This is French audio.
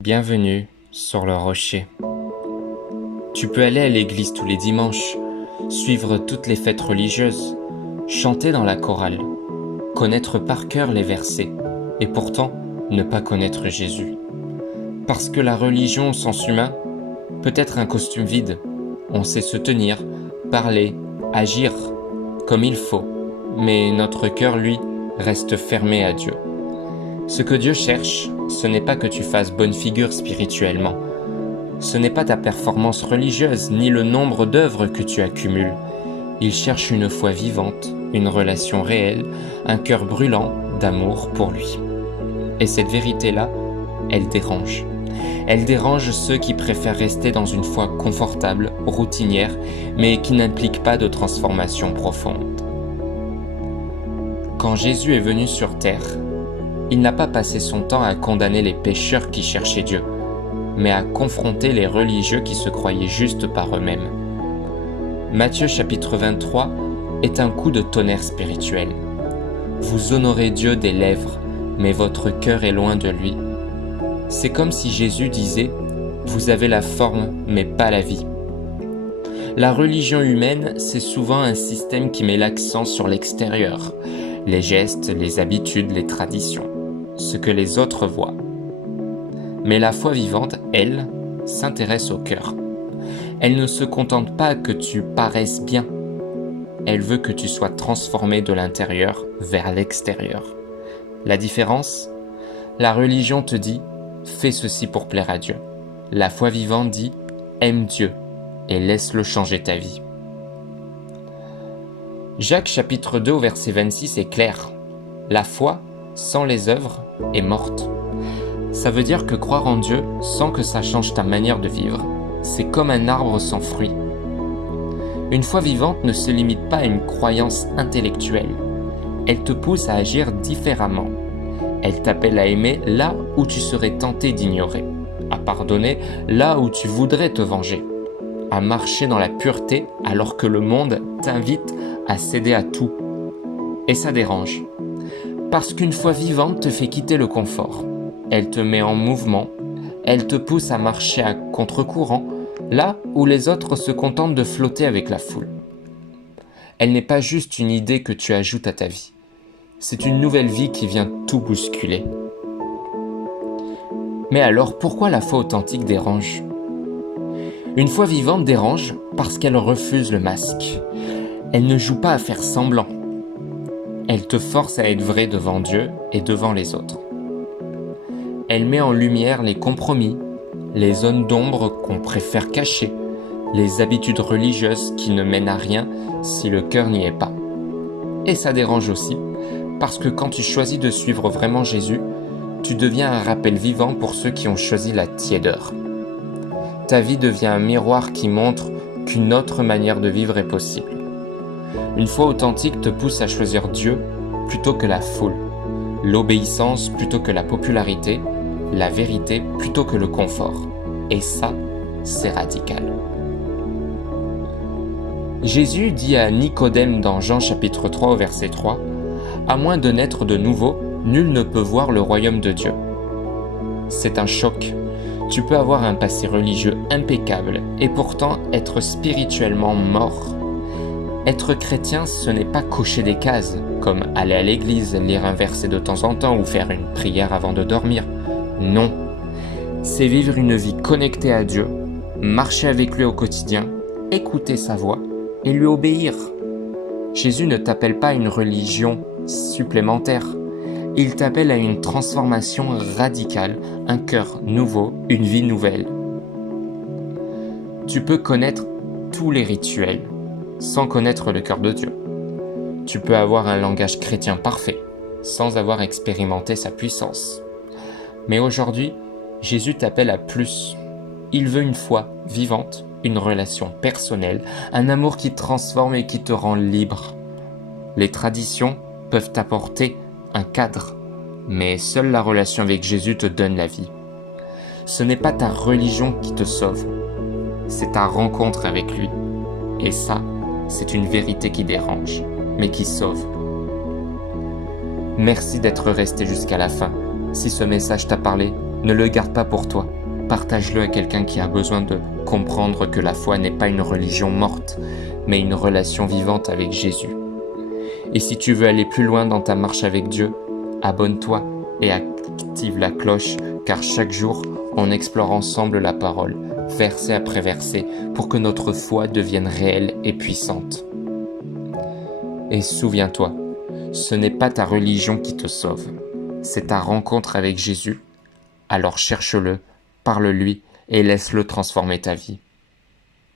Bienvenue sur le rocher. Tu peux aller à l'église tous les dimanches, suivre toutes les fêtes religieuses, chanter dans la chorale, connaître par cœur les versets, et pourtant ne pas connaître Jésus. Parce que la religion au sens humain peut être un costume vide. On sait se tenir, parler, agir comme il faut, mais notre cœur, lui, reste fermé à Dieu. Ce que Dieu cherche, ce n'est pas que tu fasses bonne figure spirituellement. Ce n'est pas ta performance religieuse, ni le nombre d'œuvres que tu accumules. Il cherche une foi vivante, une relation réelle, un cœur brûlant d'amour pour lui. Et cette vérité-là, elle dérange. Elle dérange ceux qui préfèrent rester dans une foi confortable, routinière, mais qui n'implique pas de transformation profonde. Quand Jésus est venu sur terre, il n'a pas passé son temps à condamner les pécheurs qui cherchaient Dieu, mais à confronter les religieux qui se croyaient justes par eux-mêmes. Matthieu chapitre 23 est un coup de tonnerre spirituel. Vous honorez Dieu des lèvres, mais votre cœur est loin de lui. C'est comme si Jésus disait « Vous avez la forme, mais pas la vie ». La religion humaine, c'est souvent un système qui met l'accent sur l'extérieur, les gestes, les habitudes, les traditions, ce que les autres voient. Mais la foi vivante, elle, s'intéresse au cœur. Elle ne se contente pas que tu paraisses bien. Elle veut que tu sois transformé de l'intérieur vers l'extérieur. La différence ? La religion te dit « fais ceci pour plaire à Dieu ». La foi vivante dit « aime Dieu et laisse-le changer ta vie ». Jacques chapitre 2 au verset 26 est clair. La foi, sans les œuvres, est morte. Ça veut dire que croire en Dieu sans que ça change ta manière de vivre, c'est comme un arbre sans fruits. Une foi vivante ne se limite pas à une croyance intellectuelle. Elle te pousse à agir différemment. Elle t'appelle à aimer là où tu serais tenté d'ignorer, à pardonner là où tu voudrais te venger, à marcher dans la pureté alors que le monde t'invite à céder à tout. Et ça dérange. Parce qu'une foi vivante te fait quitter le confort. Elle te met en mouvement, elle te pousse à marcher à contre-courant, là où les autres se contentent de flotter avec la foule. Elle n'est pas juste une idée que tu ajoutes à ta vie. C'est une nouvelle vie qui vient tout bousculer. Mais alors, pourquoi la foi authentique dérange ? Une foi vivante dérange parce qu'elle refuse le masque. Elle ne joue pas à faire semblant. Elle te force à être vrai devant Dieu et devant les autres. Elle met en lumière les compromis, les zones d'ombre qu'on préfère cacher, les habitudes religieuses qui ne mènent à rien si le cœur n'y est pas. Et ça dérange aussi, parce que quand tu choisis de suivre vraiment Jésus, tu deviens un rappel vivant pour ceux qui ont choisi la tiédeur. Ta vie devient un miroir qui montre qu'une autre manière de vivre est possible. Une foi authentique te pousse à choisir Dieu plutôt que la foule, l'obéissance plutôt que la popularité, la vérité plutôt que le confort. Et ça, c'est radical. Jésus dit à Nicodème dans Jean chapitre 3 au verset 3 « À moins de naître de nouveau, nul ne peut voir le royaume de Dieu ». C'est un choc. Tu peux avoir un passé religieux impeccable et pourtant être spirituellement mort. Être chrétien, ce n'est pas cocher des cases, comme aller à l'église, lire un verset de temps en temps ou faire une prière avant de dormir. Non, c'est vivre une vie connectée à Dieu, marcher avec lui au quotidien, écouter sa voix et lui obéir. Jésus ne t'appelle pas à une religion supplémentaire. Il t'appelle à une transformation radicale, un cœur nouveau, une vie nouvelle. Tu peux connaître tous les rituels sans connaître le cœur de Dieu. Tu peux avoir un langage chrétien parfait sans avoir expérimenté sa puissance. Mais aujourd'hui, Jésus t'appelle à plus. Il veut une foi vivante, une relation personnelle, un amour qui transforme et qui te rend libre. Les traditions peuvent t'apporter un cadre, mais seule la relation avec Jésus te donne la vie. Ce n'est pas ta religion qui te sauve, c'est ta rencontre avec lui. Et ça, c'est une vérité qui dérange, mais qui sauve. Merci d'être resté jusqu'à la fin. Si ce message t'a parlé, Ne le garde pas pour toi. Partage-le à quelqu'un qui a besoin de comprendre que la foi n'est pas une religion morte, mais une relation vivante avec Jésus. Et si tu veux aller plus loin dans ta marche avec Dieu, abonne-toi et active la cloche, car chaque jour, on explore ensemble la parole, verset après verset, pour que notre foi devienne réelle et puissante. Et souviens-toi, ce n'est pas ta religion qui te sauve, c'est ta rencontre avec Jésus. Alors cherche-le, parle-lui et laisse-le transformer ta vie.